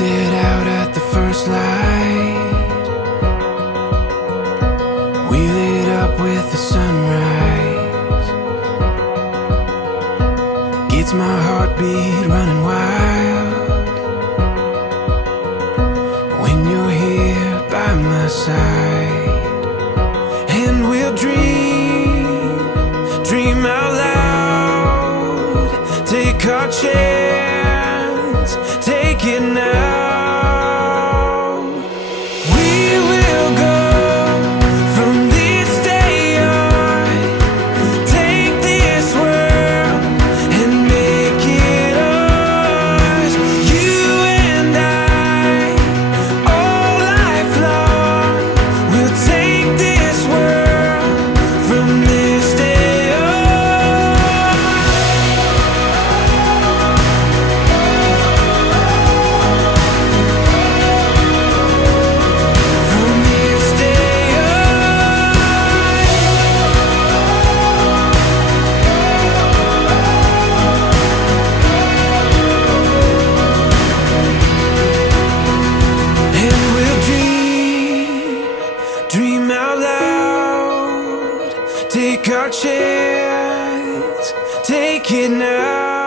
set out at the first light. We lit up with the sunrise. Gets my heartbeat running wild when you're here by my side. And we'll dream out loud. Take our chance, take it now. Dream out loud, take our chance, take it now.